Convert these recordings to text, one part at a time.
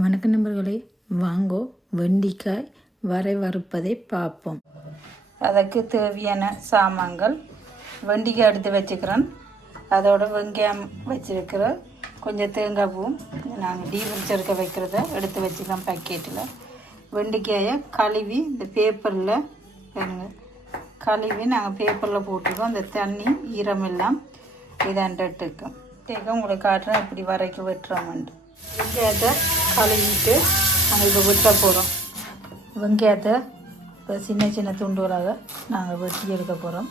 வணக்க நண்பர்களே வாங்கோ வெண்டிக்காய் வரை வறுப்பதை பார்ப்போம். அதுக்கு தேவையான சாமான்கள் வெண்டிக்காய் எடுத்து வச்சுக்கிறேன். அதோட வெங்காயம் வச்சுருக்கிறேன் கொஞ்சம் தேங்காய் பூவும் நாங்கள் டீபிரிச்சருக்க வைக்கிறத எடுத்து வச்சுக்கிறோம் பேக்கெட்டில் வெண்டிக்காயை கழுவி இந்த பேப்பரில் பாருங்க. கழுவி நாங்கள் பேப்பரில் போட்டுருக்கோம். அந்த தண்ணி ஈரமெல்லாம் இதாண்டுட்டுருக்கோம் தேக்க உங்களுக்கு காட்டுறேன். இப்படி வரைக்கும் வெட்டுறோம்ண்டு வெங்காயத்தை கழுவிட்டு நாங்கள் இப்போ வெட்ட போகிறோம் வெங்காயத்தை இப்போ சின்ன சின்ன துண்டுகளாக நாங்கள் வெட்டி எடுக்க போகிறோம்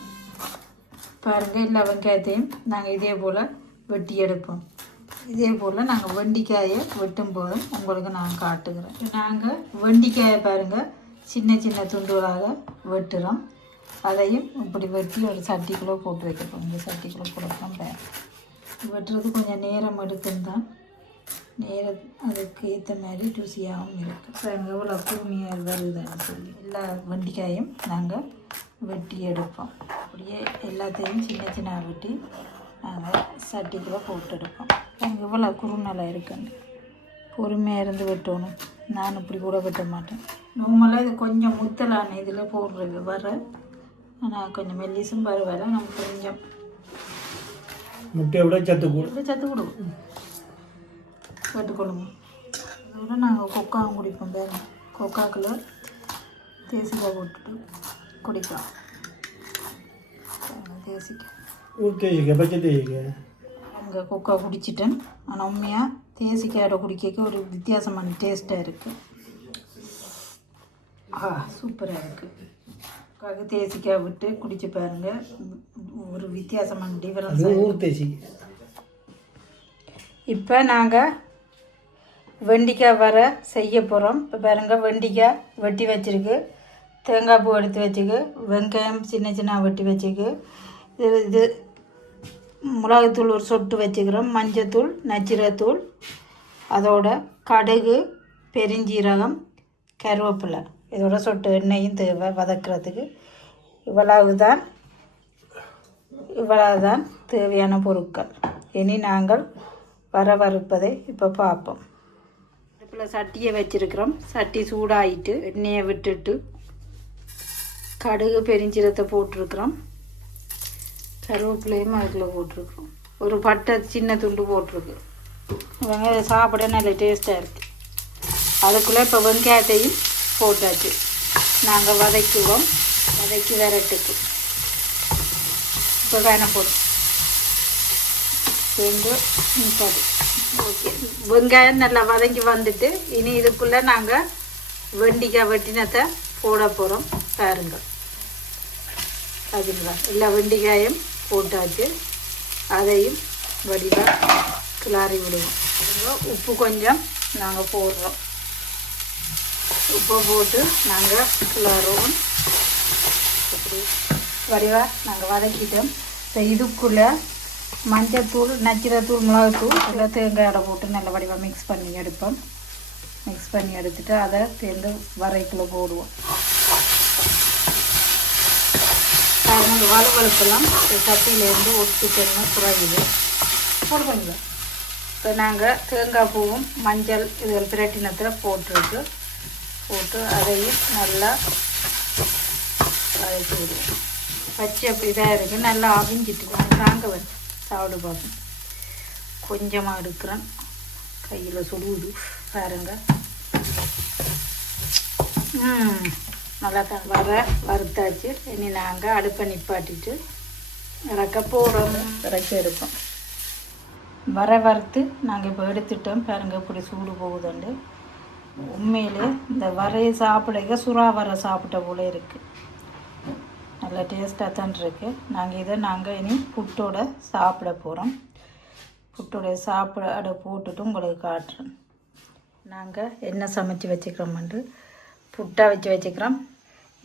பாருங்கள் எல்லா வெங்காயத்தையும் நாங்கள் இதே போல் வெட்டி எடுப்போம். இதே போல் நாங்கள் வெண்டிக்காயை வெட்டும் போதும் உங்களுக்கு நான் காட்டுகிறேன். நாங்கள் வெண்டிக்காயை பாருங்கள் சின்ன சின்ன துண்டுகளாக வெட்டுறோம். அதையும் இப்படி வெட்டி ஒரு சட்டிக்குள்ளே போட்டு வைக்கிறோம். இந்த சட்டிக்குள்ளே போடுறோம் பாரு வெட்டுறது கொஞ்சம் நேரம் எடுக்குன்னு தான். நேரம் அதுக்கு ஏற்ற மாதிரி ருசியாகவும் இருக்கும். பாருங்க எவ்வளோ கூர்மையாக வருதுன்னு சொல்லி எல்லா வெண்டிக்காயும் நாங்கள் வெட்டி எடுப்போம். அப்படியே எல்லாத்தையும் சின்ன சின்ன வெட்டி நாங்கள் சட்டிக்குள்ளே போட்டு எடுப்போம். பாருங்க இவ்வளோ குறுநலை இருக்குன்னு. பொறுமையாக இருந்து வெட்டணும். நான் இப்படி கூட வெட்ட மாட்டேன். நார்மலாக இது கொஞ்சம் முத்தலான இதில் போடுறது வர. ஆனால் கொஞ்சம் மெல்லிசும் பரவாயில்ல நம்ம கொஞ்சம் முட்டையை விட சத்து கூட. சத்து கொடுக்கும் வெட்டுக்கொள்ளுங்க அதோட நாங்கள் கொக்காவும் குடிப்போம் பாருங்க. கொக்காக்குள்ள தேசிக்காய் போட்டுட்டு குடிப்போம் பாருங்க, தேசிக்காய் அங்கே கொக்கா குடிச்சிட்டேன். ஆனால் உண்மையாக தேசிக்காயோட குடிக்க ஒரு வித்தியாசமான டேஸ்ட்டாக இருக்குது ஆ சூப்பராக இருக்குது கொக்காக்கு தேசிக்காய் விட்டு குடிச்சு பாருங்க. ஒரு வித்தியாசமான டிஃபரன்ஸ் இப்போ நாங்கள் வெண்டிக்காய் வர செய்ய போகிறோம் இப்போ பாருங்க வெண்டிக்காய் வெட்டி வச்சிருக்கு. தேங்காய் பூ எடுத்து வச்சுக்கு வெங்காயம் சின்ன சின்ன வெட்டி வச்சுக்கு இது இது மிளகுத்தூள் ஒரு சொட்டு வச்சுக்கிறோம். மஞ்சத்தூள் நச்சிரத்தூள் அதோட கடுகு பெருஞ்சீரகம் கருவேப்பிலை. இதோட சொட்டு எண்ணெயும் தேவை வதக்கிறதுக்கு. இவ்வளவு தான் இவ்வளவு தான் தேவையான பொருட்கள். இனி நாங்கள் வர வறுப்பதை இப்போ பார்ப்போம். அடுப்பில் சட்டியை வச்சிருக்கிறோம். சட்டி சூடாயிட்டு எண்ணெயை விட்டுட்டு கடுகு பெருஞ்சீரத்தை போட்டிருக்கிறோம். கருவேப்பிலையும் அதுக்குள்ள போட்டிருக்கிறோம். ஒரு பட்டை சின்ன துண்டு போட்டிருக்கு. வெங்காயம் சாப்பிட நல்ல டேஸ்ட்டாக இருக்குது அதுக்குள்ளே இப்போ வெங்காயத்தையும் போட்டாச்சு. நாங்கள் வதக்குவோம். வதக்கி விரட்டுக்கு. இப்போ வேணை போடும் சேர்ந்து நிற்காது ஓகே. வெங்காயம் நல்லா வதங்கி வந்துட்டு இனி இதுக்குள்ளே நாங்கள் வெண்டிக்காய் வெட்டினத்தை போட போகிறோம் பாருங்கள் அதுங்களா எல்லா வெண்டிக்காயும் போட்டாச்சு. அதையும் வடிவாக கிளாரி விடுவோம். உப்பு கொஞ்சம் நாங்கள் போடுறோம். உப்பை போட்டு நாங்கள் கிளறுவோம். அப்படி வடிவாக நாங்கள் வதக்கிட்டோம். இப்போ இதுக்குள்ளே மஞ்சத்தூள் நச்சிரத்தூள் மிளகுத்தூள் எல்லாம் தேங்காயில் போட்டு நல்ல வடிவாக மிக்ஸ் பண்ணி எடுப்போம். மிக்ஸ் பண்ணி எடுத்துட்டு அதை தேர்ந்து வரைக்குள்ளே போடுவோம். பாருங்க சட்டியிலேருந்து ஒட்டு ஒட்டுக்கணும் குறையுது. போடுவாங்க இப்போ நாங்கள் தேங்காய் பூவும் மஞ்சள் இதுகள் பிரட்டினத்தில் போட்டுருக்கு போட்டு அதையும் நல்லா வதக்கி விடுவோம். பச்சை இதாக இருக்குது நல்லா அவிஞ்சிட்டு தாங்க வந்து. சாப்பிடு பார்ப்போம் கொஞ்சமாக எடுக்கிறேன். கையில் சுடுது பாருங்க. நல்லா தான் வர வறுத்தாச்சு. இனி நாங்கள் அடுப்பை நிப்பாட்டிட்டு இறக்க போகிறோம் இறக்க எடுப்போம். வர வறுத்து நாங்கள் இப்போ எடுத்துட்டோம். பாருங்க இப்படி சூடு போகுதுண்டு. உண்மையிலே இந்த வரையை சாப்பிட சுறா வர சாப்பிட்ட போல இருக்குது அவ்வளோ டேஸ்ட்டாக தான் இருக்குது நாங்கள் இதை நாங்கள் இனி புட்டோட சாப்பிட போகிறோம் புட்டோட சாப்பிட போட்டுட்டு உங்களுக்கு காட்டுறேன் நாங்கள் என்ன சமைச்சு வச்சுக்கிறோம்ட்டு புட்டா வச்சு வச்சுக்கிறோம்.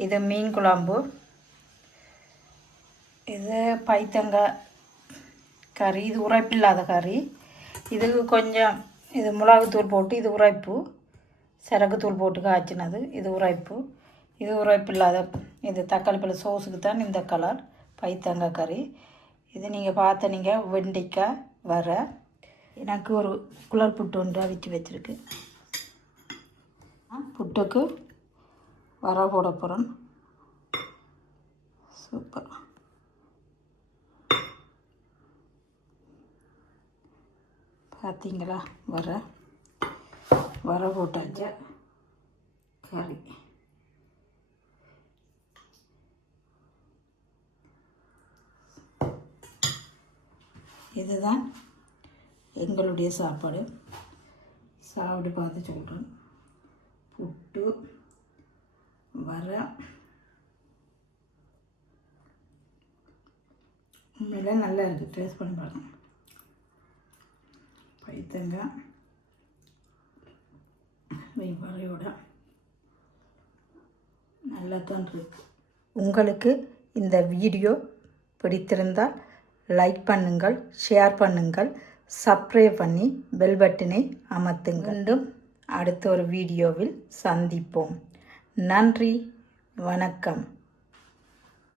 இது மீன் குழம்பு. இது பைத்தங்காய் கறி. இது உரைப்பில்லாத கறி. இதுக்கு கொஞ்சம் இது மிளகுத்தூள் போட்டு இது உரைப்பு. சரக்குத்தூள் போட்டு காய்ச்சினது. இது உரைப்பு. இது உரைப்பு இல்லாத இது தக்காளி பழ சோஸுக்கு தான் இந்த கலர். பைத்தங்காய் கறி. இது நீங்கள் பார்த்த நீங்கள் வெண்டைக்காய் வர. எனக்கு ஒரு குழல் புட்டு ஒன்று அவிச்சு வச்சுருக்கு. புட்டுக்கு வர போட போகிறேன் சூப்பர். பார்த்தீங்களா? வர. வர போட்டாச்சு. கறி. இதுதான் எங்களுடைய சாப்பாடு. சாப்பிட்டு பார்த்து சொல்கிறேன் புட்டு வர உண்மையில் நல்லா இருக்குது டேஸ்ட் பண்ணி பார்க்கணும் பைத்தங்காய் வரையோட நல்லா தான் இருக்கு. உங்களுக்கு இந்த வீடியோ பிடித்திருந்தால் லைக் பண்ணுங்கள் ஷேர் பண்ணுங்கள் சப்ஸ்கிரைப் பண்ணி பெல் பட்டனை அமர்த்துங்கள். மீண்டும் அடுத்த ஒரு வீடியோவில் சந்திப்போம். நன்றி வணக்கம்.